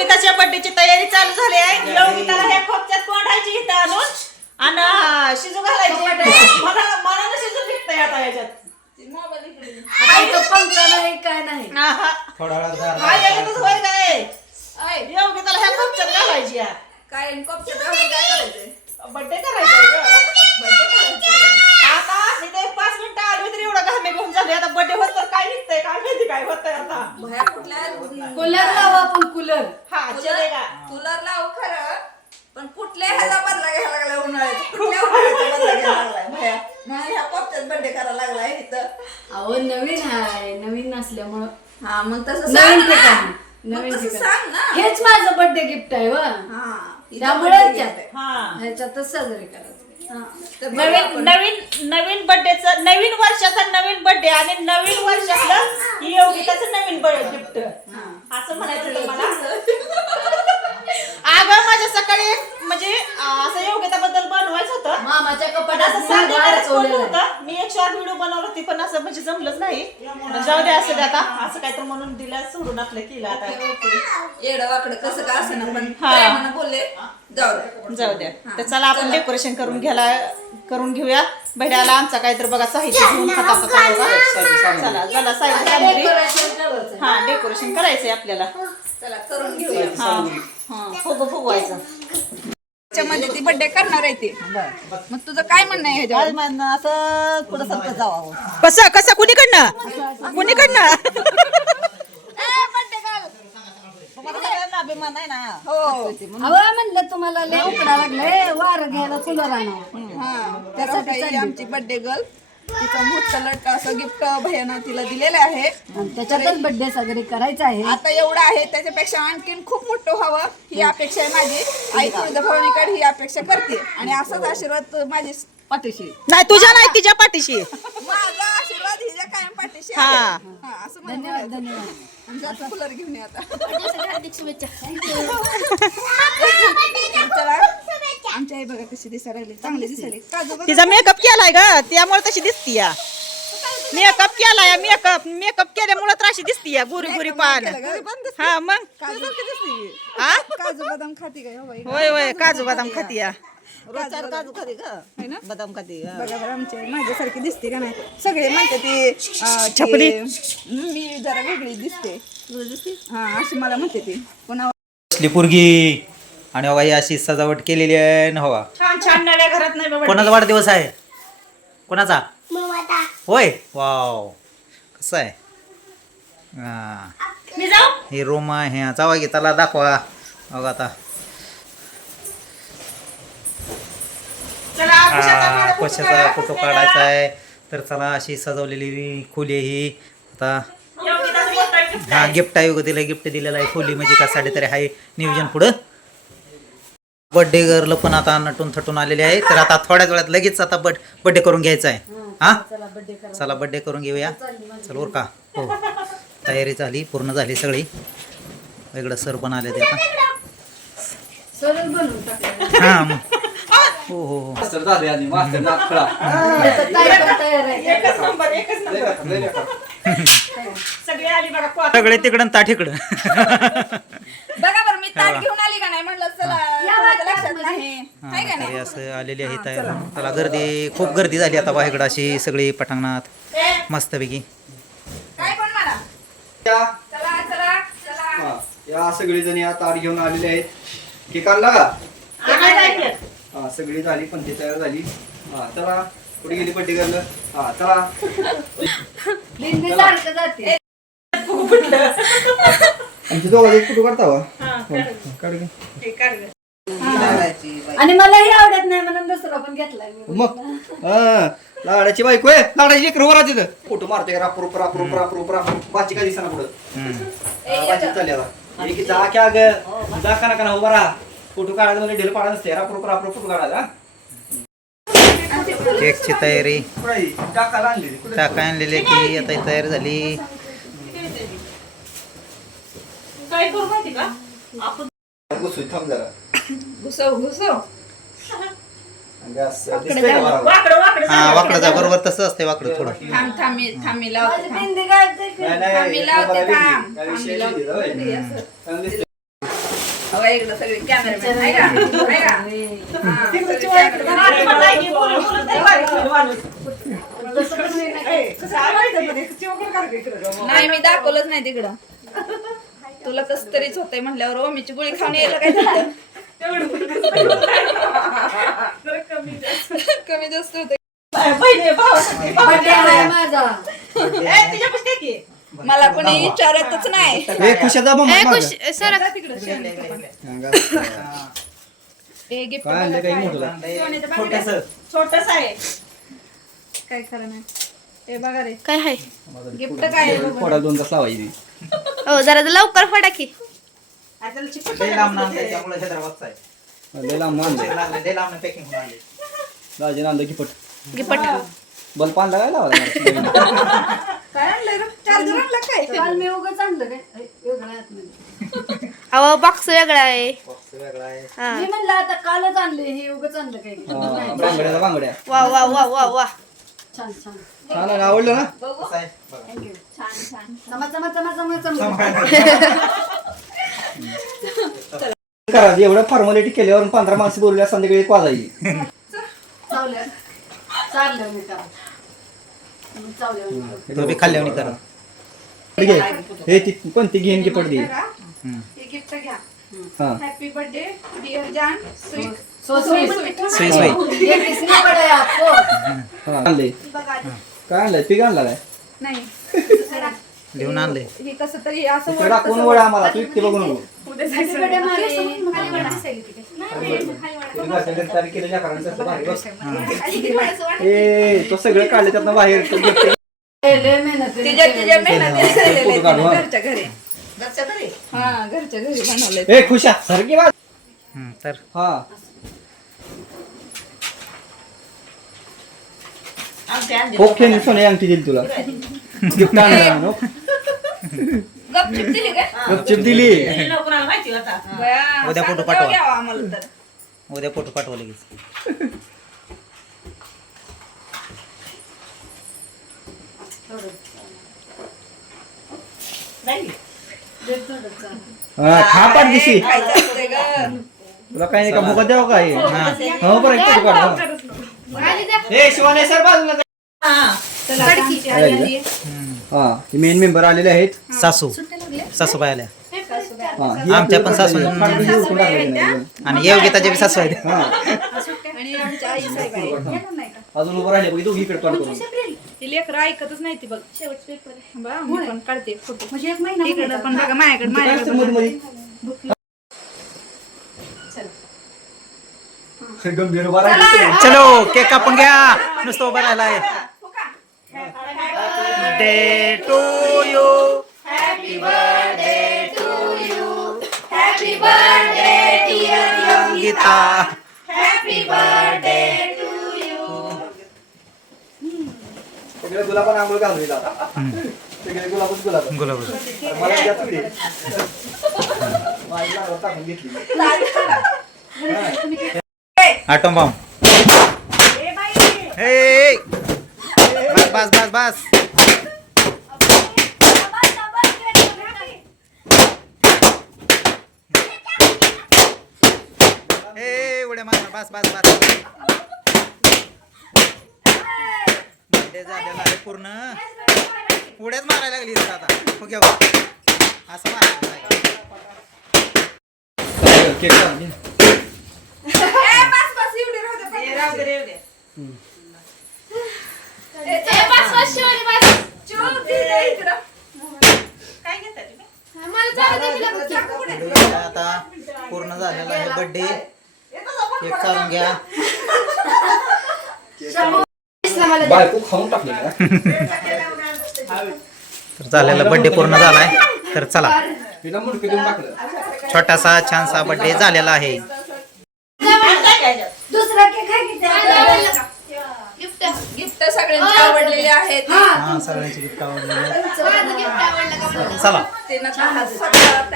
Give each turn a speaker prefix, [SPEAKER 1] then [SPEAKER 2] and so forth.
[SPEAKER 1] योगिताच्या बर्थडेची तयारी चालू झाली आहे. योगिताला ह्या खोपच्यात कोंडायची इथं आणून आणि हा, शिजू घालायची. मला मला ना शिजू भेटतंय आता याच्यात
[SPEAKER 2] पंखा नाही काय नाही.
[SPEAKER 3] थोडा वेळात गार
[SPEAKER 1] हा, याच्यातच होय काय
[SPEAKER 4] ऐ,
[SPEAKER 1] योगिताला ह्या खोपच्यात घालायची या.
[SPEAKER 4] काय
[SPEAKER 1] बर्थडे करायचा आहे गं.
[SPEAKER 4] बर्थडे करायचं
[SPEAKER 1] आता इथे पाच मिनिटं आली तरी झाले आता बर्थडे होत तर काय निघतंय? काय माहिती काय होतंय आता?
[SPEAKER 4] भया कुठल्या
[SPEAKER 2] कूलर लावा आपण कूलर
[SPEAKER 1] हा चलेगा
[SPEAKER 4] कूलर लाव खरं पण कुठल्या ह्याचा बदला घ्यायला लागलाय? उन्हाळ्याचा कुठल्या उन्हाळ्याचा बदला घ्यायला लागलाय? भया म्हणून ह्या कपच्यात बर्थडे करायला लागलाय इथं.
[SPEAKER 2] अहो नवीन आहे. नवीन असल्यामुळं
[SPEAKER 4] हा मग तसं
[SPEAKER 2] नवीन
[SPEAKER 4] सांग ना.
[SPEAKER 2] ठिकाणी. नवीन
[SPEAKER 4] तसं
[SPEAKER 2] ठिकाणी.
[SPEAKER 4] ना.
[SPEAKER 2] हेच माझं बर्थडे गिफ्ट आहे वा.
[SPEAKER 4] हा
[SPEAKER 2] त्यामुळे त्यात.
[SPEAKER 1] हा.
[SPEAKER 2] ह्याच्यातच साजरे करायचं.
[SPEAKER 4] हा.
[SPEAKER 1] नवीन. नवीन नवीन बर्थडेचा नवीन वर्षाचा नवीन बर्थडे आणि नवीन वर्षातलं ही योगिताचं नवीन गिफ्ट असं म्हणायचं तुम्हाला अगं माझ्या सकाळी म्हणजे असं योगिताबद्दल बनवायचं होतं.
[SPEAKER 2] मामाच्या कपाटात
[SPEAKER 1] असं साधे. होतं. मी एक शॉर्ट व्हिडिओ बनवला होती पण असं म्हणजे जमलंच नाही. जाऊ दे असं दे आता. असं काय तर म्हणून दिलं सोडून आपलं केलं आता.
[SPEAKER 4] येडं वाकडं कसं का असं ना पण
[SPEAKER 1] हा.
[SPEAKER 4] प्रेमानं बोलले. जाऊ दे.
[SPEAKER 1] जाऊ द्या तर चला आपण डेकोरेशन करून घ्यायला करून घेऊया. भेड्याला आमचा काहीतरी बघा साहित्य घेऊन फटाफट चला. चला साहित्य सामग्री हा डेकोरेशन करायचंय आपल्याला.
[SPEAKER 4] चला करून घेऊया.
[SPEAKER 1] हा हा फुग फुगवायचं.
[SPEAKER 4] त्याच्यामध्ये ती बर्थडे करणार आहे ती. मग तुझं काय म्हणणं आहे ह्याच्यावर?
[SPEAKER 5] असं सरकत जावं
[SPEAKER 1] कसं कसं? कुणीकडनं? कुणीकडनं?
[SPEAKER 5] सगळ्यांना अभिमान आहे ना.
[SPEAKER 4] हो.
[SPEAKER 2] अहो म्हणलं तुम्हाला लय उकडा लागले वार घ्यायला आणावं
[SPEAKER 4] हा त्यासाठी ही आमची बर्थडे गर्ल तिचं मोठं असं गिफ्ट भयानं तिला दिलेलं आहे.
[SPEAKER 2] आणि त्याच्यातच बर्थडे साजरे करायचा आहे.
[SPEAKER 4] आता एवढं आहे त्याच्यापेक्षा आणखीन खूप मोठं व्हावं ही अपेक्षा आहे माझी. आई तुळजाभवानीकडे ही अपेक्षा करते. आणि असाच आशीर्वाद माझी पाठीशी.
[SPEAKER 1] नाही तुझ्या नाही तिच्या पाठीशी.
[SPEAKER 4] माझा आशीर्वाद हिच्या कायम पाठीशी
[SPEAKER 1] हा.
[SPEAKER 4] आहे. हा, असं
[SPEAKER 2] धन्यवाद. धन्यवाद.
[SPEAKER 4] कूलर घेऊन ये आता. चला. आमची आई बघा कशी दिसायला लागली? चांगली दिसायली काजू बघा.
[SPEAKER 1] तिचा मेकअप केलाय ग त्यामुळे तशी दिसती या. मेकअप केलाय मेकअप मेकअप केल्यामुळे तर अशी दिसती या गोरी गोरी पान. हा मग?
[SPEAKER 4] काजू
[SPEAKER 1] हा
[SPEAKER 4] बदाम खाती का हो बाई?
[SPEAKER 1] होय होय काजू बदाम खाती या.
[SPEAKER 5] रोजच्या काजू खाते का
[SPEAKER 4] है ना?
[SPEAKER 5] बदाम खाते.
[SPEAKER 4] बघा बरं आमच्या माझ्यासारखी दिसते का नाही? सगळे म्हणते ती अं, ते-
[SPEAKER 1] छपरी.
[SPEAKER 4] मी जरा वेगळी दिसते. तुला दिसते? हा अशी मला म्हणते ती. पुन्हा
[SPEAKER 3] असली पोरगी आणि हवा ही अशी सजावट केलेली आहे ना हवा
[SPEAKER 1] छान छान नव्या घरात नाही बाबा
[SPEAKER 3] कोणाचा वाढदिवस आहे? कोणाचा? होय? वाव. कसं आहे? हा.
[SPEAKER 1] मी जाऊ?
[SPEAKER 3] हे रोमा हे. जावा की त्याला दाखवा. बघा आता.
[SPEAKER 1] चला कशाचा
[SPEAKER 3] हा, फोटो काढायचा आहे? तर चला अशी सजवलेली खोली आहे ही. आता हा गिफ्ट आहे. उगा तिला गिफ्ट दिलेलं आहे खोली. म्हणजे कशासाठी तरी आहे. नियोजन पुढं. बर्थडे गर्ल पण आता नटून थटून आलेले आहे तर आता थोड्याच वेळात लगेच आता बर्थ बर्थडे करून घ्यायचा आहे. हा चला बर्थडे करून घेऊया. चल वर का? हो. तयारी झाली पूर्ण झाली सगळी. वेगळं सर पण आले ते आता. हा मग. हो हो हो.
[SPEAKER 6] झाले आणि
[SPEAKER 1] सगळी
[SPEAKER 3] तिकडं ता तिकडं
[SPEAKER 4] बघा बरं मी ताट घेऊन आली का नाही म्हणलं चला
[SPEAKER 3] हा,
[SPEAKER 4] हाय का
[SPEAKER 3] तरी
[SPEAKER 4] नाही?
[SPEAKER 3] असं आलेली आहे तयार त्याला गर्दी खूप गर्दी झाली आता बाहेकडं अशी सगळी पटांगणात मस्तपैकी.
[SPEAKER 4] काय पण
[SPEAKER 6] या.
[SPEAKER 4] चला चला चला.
[SPEAKER 6] हा, या सगळी जणी या ताट घेऊन आलेले आहेत. केक आणला का. हा सगळी झाली पण ती तयार झाली. हा चला. कुठे गेली पट्टी करणं हा चला.
[SPEAKER 2] जाते.
[SPEAKER 6] आमची दोघं एक फोटो काढता वा
[SPEAKER 1] हा,
[SPEAKER 6] काढ घे.
[SPEAKER 1] हे गं.
[SPEAKER 2] आणि मलाही आवडत नाही म्हणून दुसरा पण घेतलाय मी.
[SPEAKER 6] मग? हा लाडाची बायको आहे. लाडाची एक रोवर तिथं फोटो मारतोय रापरूप रापरूप रापरूप रापरूप बाची काय दिसना पुढं? हा, बाची चालली आता. एक जा क्या ग जा का ना उभा राहा. फोटो काढायचा म्हणजे ढेल पाडा नसते. रापरूप रापरूप फोटो काढायचा हा?
[SPEAKER 3] केकची तयारी.
[SPEAKER 6] कुठं आहे? टाकायला आणलेली कुठं आहे?
[SPEAKER 3] टाका आणलेली की आता ही तयारी झाली.
[SPEAKER 1] काय करू माहिती का? आपण
[SPEAKER 6] बसू, थांब जरा.
[SPEAKER 4] घुसव घुसव.
[SPEAKER 6] बरोबर?
[SPEAKER 1] वाकडं वाकडं?
[SPEAKER 3] हा वाकडं जा. बरोबर तसं असते वाकडं थोडं.
[SPEAKER 4] थांब थांबी थांबी लावते थांब. थांबी लावते थांब. थांबी असं. इकडं सगळे कॅमेरामॅन आहे का? आहे का? हा, सगळे cameraman. नाही मी दाखवलंच नाही तिकडं. तुला कस तरीच होतंय म्हटल्यावर ओमीची गोळी खाऊन यायला काय झालं? कमी जास्त. होत.
[SPEAKER 2] आहे.
[SPEAKER 4] मला कोणी विचारतच नाही.
[SPEAKER 6] ए खुशाचा मग
[SPEAKER 4] हे गिफ्ट
[SPEAKER 6] काय आणलं काही मोठं
[SPEAKER 3] छोटस.
[SPEAKER 1] छोटस आहे.
[SPEAKER 4] काय खरं नाही. हे बघा रे.
[SPEAKER 7] काय हाय
[SPEAKER 4] गिफ्ट काय आहे बघा.
[SPEAKER 6] थोडा दोन तास लावायची.
[SPEAKER 7] हो जरा लवकर फडा की
[SPEAKER 1] आता त्याला चिकट
[SPEAKER 3] लय लांब आणलंय त्यामुळे हैदराबादचा आहे.
[SPEAKER 6] लय लांब आणलं
[SPEAKER 3] लय लागलंय, लय लांब पॅकिंग होऊन आणली
[SPEAKER 6] राजेन आणलं की पट
[SPEAKER 7] गिपट
[SPEAKER 6] बल्ब आणला काय लावायला
[SPEAKER 4] काय आणलंय रे? चार्जर आणला काय?
[SPEAKER 2] काल मी उगाच आणलं काय? ऐ, वेगळं आहे आतमध्ये.
[SPEAKER 7] अहो बॉक्स वेगळा आहे.
[SPEAKER 3] बॉक्स वेगळा आहे.
[SPEAKER 7] हा.
[SPEAKER 2] मी म्हणलं आता कालच आणले हे उगाच आणलं काय?
[SPEAKER 6] बांगड्या
[SPEAKER 7] वा वा वा वा वा.
[SPEAKER 2] छान छान.
[SPEAKER 6] छान आहे ना? आवडलं ना?
[SPEAKER 3] कसं आहे बघा.
[SPEAKER 2] थँक्यू छान छान चमा चमा चमा चमा चमा
[SPEAKER 6] करा एवढं फॉर्मॅलिटी केल्यावर पंधरा माणसं बोलल्या संध्याकाळी एक वाजायची.
[SPEAKER 2] चावल्या. चाललं मी चावल्या
[SPEAKER 3] खाल्ल्यावर करा.
[SPEAKER 6] घे. हे ती पण ती घेईन की पडदी
[SPEAKER 4] हे गिफ्ट घ्या.
[SPEAKER 6] हा.
[SPEAKER 4] हॅपी बर्थडे डिअर जान स्वीट
[SPEAKER 2] सो स्वीट
[SPEAKER 3] सुई सुई
[SPEAKER 2] ये किसने पड़ा है आपको
[SPEAKER 6] हा. आणलंय. काय आणलंय? पीक आणला काय?
[SPEAKER 4] नाही.
[SPEAKER 3] घेऊन आणले.
[SPEAKER 4] हे कसं तरी असं
[SPEAKER 6] वळ आम्हाला? तू इतके बघू. नको
[SPEAKER 4] उद्या
[SPEAKER 2] Happy birthday मामी.
[SPEAKER 6] तयारी केलेल्या कारण तसं भारी बघ. ए तो सगळं काढले त्यातनं बाहेर. तो.
[SPEAKER 4] तिच्या तिच्या मेहनतीने केलेलं आहे
[SPEAKER 6] हा.
[SPEAKER 4] घरच्या घरी.
[SPEAKER 1] घरच्या घरी?
[SPEAKER 4] हा घरच्या घरी बनवलंय
[SPEAKER 6] ए खुशा सारखी
[SPEAKER 3] हम्म, तर.
[SPEAKER 6] हा. सोने अंगठी दिली तुला. गिफ्ट आणलं म्हणून.
[SPEAKER 4] गपचिप दिली काय
[SPEAKER 6] गपचूप दिली.
[SPEAKER 1] ना कुणाला माहिती होता.
[SPEAKER 4] बया,
[SPEAKER 3] उद्या फोटो
[SPEAKER 4] सांगून
[SPEAKER 3] पाठवा.
[SPEAKER 4] घ्यावा आम्हाला तर.
[SPEAKER 3] उद्या फोटो पाठवा लगेच.
[SPEAKER 1] नाही.
[SPEAKER 2] दे.
[SPEAKER 6] हा खा पाठ दिशी.
[SPEAKER 4] खायचं असते ग?
[SPEAKER 6] तुला काही नाही का द्यावं काय हो? बरं एक फोटो काढ ए शिवाने सर बाजूला जा.
[SPEAKER 1] हा.
[SPEAKER 6] हा मेन मेंबर आलेले आहेत.
[SPEAKER 3] सासू. सासूबाई आल्या. आमच्या पण सासू. आणि योगिताचे बी सासू आहेत.
[SPEAKER 6] हा.
[SPEAKER 4] आणि आमच्या आई साहेब आहे
[SPEAKER 6] अजून उभं राहिले बघ दोघी तोंड करून.
[SPEAKER 4] ती लेकरं ऐकतच नाही ती बघ. बा मी पण काढते फोटो
[SPEAKER 2] म्हणजे एक महिना
[SPEAKER 4] इकडं पण बघा माझ्याकडे
[SPEAKER 6] गंभीर उभा
[SPEAKER 3] चलो केक कापून घ्या. नुसतं उभं राहिलाय. डे टू यू गीता
[SPEAKER 6] सगळे गुलाबाने आंघोळ घालून आता. सगळे गुलाबच गुलाब
[SPEAKER 3] गुलाब
[SPEAKER 6] मला द्या तिकडे माझी नावावर टाकून घेतली.
[SPEAKER 3] आटोम बॉम्ब हे बस बस बस बस हे उड्या मार बस बस बस. बर्थडे झालेला आहे पूर्ण. उड्याच मारायला लागली आता. हो घ्या बा. असं मारायला
[SPEAKER 1] हे
[SPEAKER 3] आता पूर्ण झालेला आहे बर्थडे केक चालून घ्या.
[SPEAKER 6] बायको खाऊन टाकली का?
[SPEAKER 3] तर झालेला बर्थडे पूर्ण झालाय. तर चला.
[SPEAKER 6] हिला मुडकं देऊन टाकलं.
[SPEAKER 3] छोटासा छानसा बर्थडे झालेला आहे.
[SPEAKER 1] काय घ्यायचं?
[SPEAKER 2] दुसरा केक आहे की त्या?
[SPEAKER 4] गिफ्ट सगळ्यांचे आवडलेले आहेत.
[SPEAKER 3] हा. सगळ्यांची गिफ्ट आवडलेली आहेत. चला.
[SPEAKER 4] ते नका सगळं